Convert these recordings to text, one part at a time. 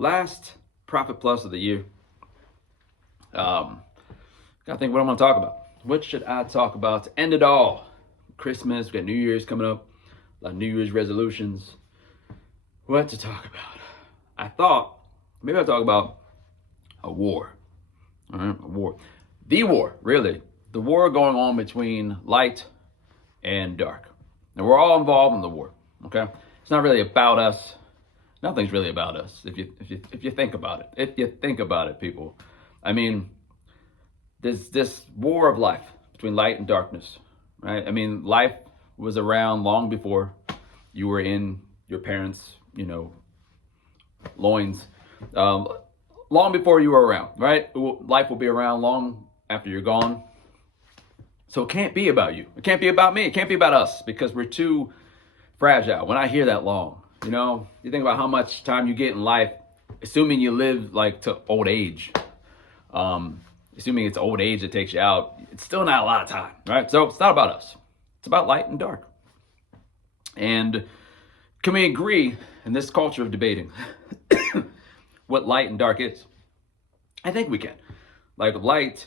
Last Profit Plus of the year. Gotta think what I'm gonna talk about. What should I talk about to end it all? Christmas, we got New Year's coming up, a lot of New Year's resolutions. What to talk about? I thought maybe I'll talk about a war. All right, a war. The war, really. The war going on between light and dark. And we're all involved in the war, okay? It's not really about us. Nothing's really about us if you think about it. If you think about it, people. I mean, there's this war of life between light and darkness, right? I mean, life was around long before you were in your parents', loins. Long before you were around, right? Life will be around long after you're gone. So it can't be about you. It can't be about me. It can't be about us because we're too fragile. When I hear that long, you think about how much time you get in life, assuming you live like to old age. Assuming it's old age that takes you out, it's still not a lot of time, right? So it's not about us. It's about light and dark. And can we agree in this culture of debating what light and dark is? I think we can. Like light,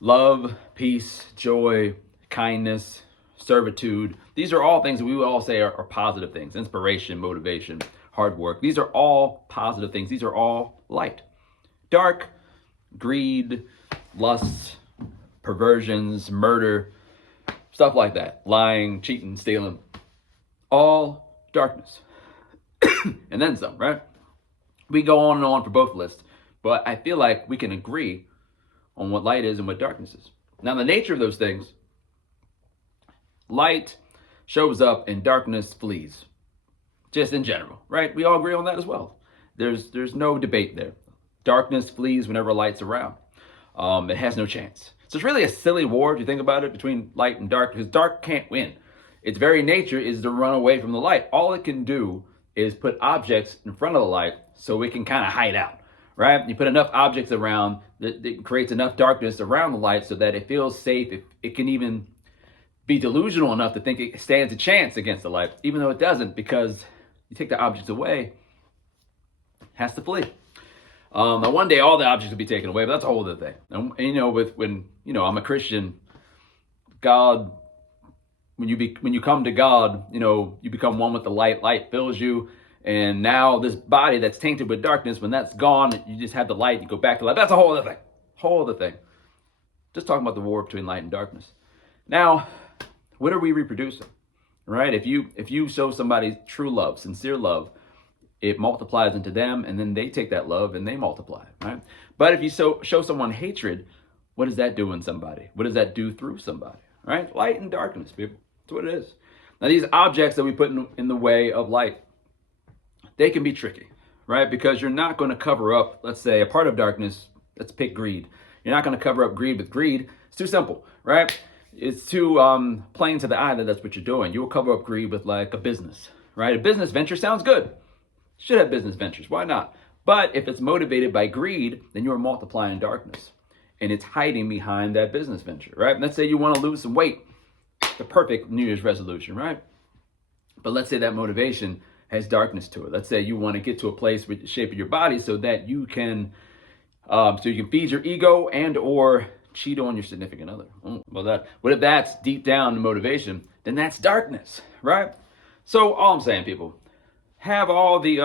love, peace, joy, kindness, servitude. These are all things that we would all say are positive things. Inspiration, motivation, hard work. These are all positive things. These are all light. Dark, greed, lust, perversions, murder, stuff like that. Lying, cheating, stealing. All darkness. And then some, right? We go on and on for both lists. But I feel like we can agree on what light is and what darkness is. Now, the nature of those things, light shows up and darkness flees. Just in general, right? We all agree on that as well. There's no debate there. Darkness flees whenever light's around. It has no chance. So it's really a silly war, if you think about it, between light and dark, because dark can't win. Its very nature is to run away from the light. All it can do is put objects in front of the light so it can kind of hide out, right? You put enough objects around that creates enough darkness around the light so that it feels safe. It can even be delusional enough to think it stands a chance against the light, even though it doesn't, because you take the objects away, it has to flee. Now one day all the objects will be taken away, but that's a whole other thing. And when I'm a Christian, God, when you come to God, you become one with the light. Light fills you, and now this body that's tainted with darkness, when that's gone, you just have the light. You go back to light. That's a whole other thing. Whole other thing. Just talking about the war between light and darkness. Now, what are we reproducing? Right? If you show somebody true love, sincere love, it multiplies into them, and then they take that love and they multiply, right? But if you show someone hatred, what does that do in somebody? What does that do through somebody, right? Light and darkness, people. That's what it is. Now, these objects that we put in the way of light, they can be tricky, right? Because you're not going to cover up, let's say, a part of darkness. Let's pick greed. You're not going to cover up greed with greed. It's too simple, right? It's too plain to the eye that that's what you're doing. You'll cover up greed with like a business, right? A business venture sounds good. Should have business ventures. Why not? But if it's motivated by greed, then you're multiplying darkness. And it's hiding behind that business venture, right? Let's say you want to lose some weight. The perfect New Year's resolution, right? But let's say that motivation has darkness to it. Let's say you want to get to a place with the shape of your body so that you can feed your ego and or cheat on your significant other. What if that's deep down the motivation? Then that's darkness, right? So all I'm saying, people, have all the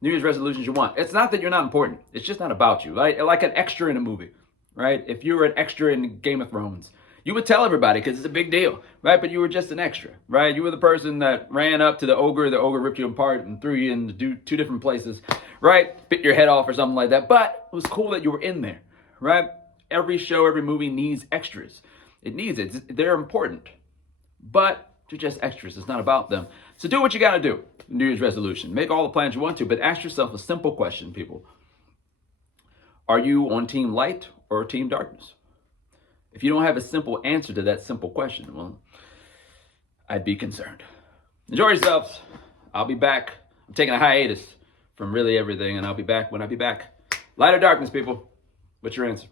New Year's resolutions you want. It's not that you're not important. It's just not about you, right? Like an extra in a movie, right? If you were an extra in Game of Thrones, you would tell everybody because it's a big deal, right? But you were just an extra, right? You were the person that ran up to the ogre ripped you apart and threw you into two different places, right? Bit your head off or something like that. But it was cool that you were in there, right? Every show, every movie needs extras. It needs it. They're important. But they're just extras. It's not about them. So do what you got to do. New Year's resolution. Make all the plans you want to, but ask yourself a simple question, people. Are you on team light or team darkness? If you don't have a simple answer to that simple question, well, I'd be concerned. Enjoy yourselves. I'll be back. I'm taking a hiatus from really everything, and I'll be back when I be back. Light or darkness, people? What's your answer?